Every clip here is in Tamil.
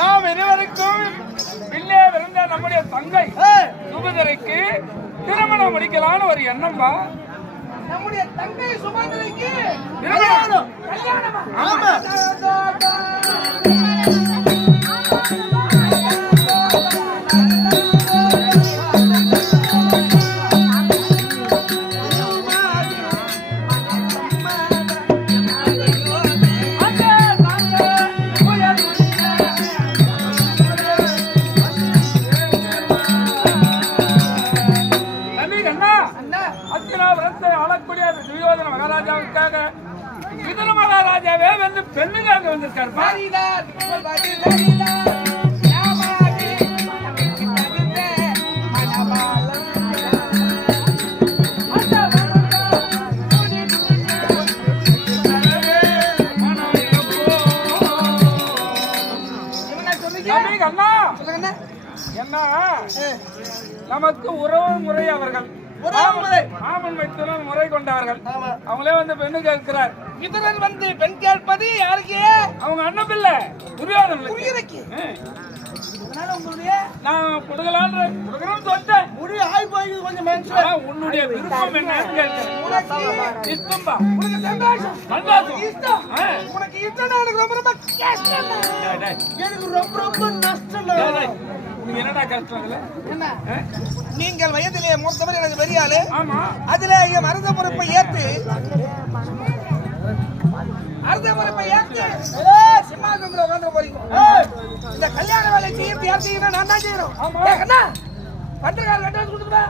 நாம் இருவருக்கும் பிள்ளை விருந்த நம்முடைய தங்கை சுபதிரைக்கு திருமணம் முடிக்கலான்னு ஒரு எண்ணம்பா. நம்முடைய தங்கை சுபதிரைக்கு கல்யாணமா? ஆமா. மகாராஜாவே வந்து பெண்ணுங்க அங்க வந்திருக்காரு. என்ன நமக்கு உறவு முறை அவர்கள் மாமன் வைத்தனர் முறை கொண்டவர்கள். அவங்களே வந்து பெண்ணு கேட்கிறார். இதனர் வந்து பெண் கேட்பது யாருக்கு? அவங்க அண்ணன் பிள்ளை துரியோதனன். நான் கொடுக்கலான்னு சொன்னேன். உன்னுடைய விருப்பம் என்னன்னு கேட்கிறேன். இஷ்டம்பா. உனக்கு இஷ்டம் எனக்கு ரொம்ப ரொம்ப கஷ்டம். எனக்கு ரொம்ப ரொம்ப நஷ்டம். என்னடா கஷ்டம்? நீங்கள் வயதிலே மூத்தவர், எனக்கு பெரிய ஆளு. ஆமா. அதுல என் மருந்த பொறுப்பை ஏற்று சிம்மாசனத்துல உட்காந்து போறீங்க. இந்த கல்யாண வேலை செய்யறது நான் தான் செய்யணும். பத்திரிகால கட்டாச்சு கொடுத்துருவா,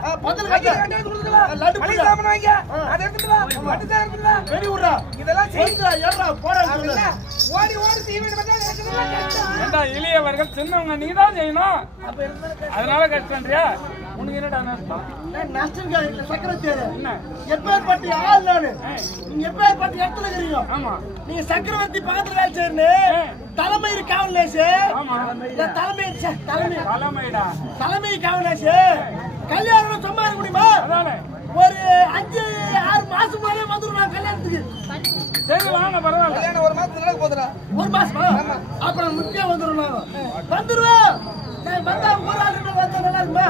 இதெல்லாம் ஓடி ஓடி இளையவர்கள் சின்னவங்க நீதான் செய்யணும். அதனால கஷ்டம்ன்றியா? உனக்கு என்னடா நஷ்டம்? எப்பேற்பட்ட ஆள் நானு, நீங்க எப்பேற்பட்ட இடத்துல இருக்கீங்க. ஆமா, நீங்க சக்கரவர்த்தி பக்கத்துல வேலை செய்யணும். தலைமை காவலேசு, தலைமை காவலேசு. கல்யாணம் சும்மா இருக்க முடியுமா? ஒரு 5-6 மாசம் மேலே வந்துடும் கல்யாணத்துக்கு. சரி வாங்க, பரவாயில்ல. கல்யாணம் ஒரு மாசத்துல நடக்க போதுடா. ஒரு மாசமா? அப்புறம் முக்கியம் வந்துடும். வந்துருவேன். வந்தா ஒரு ஆள் வந்தா நல்லா இருக்குமா?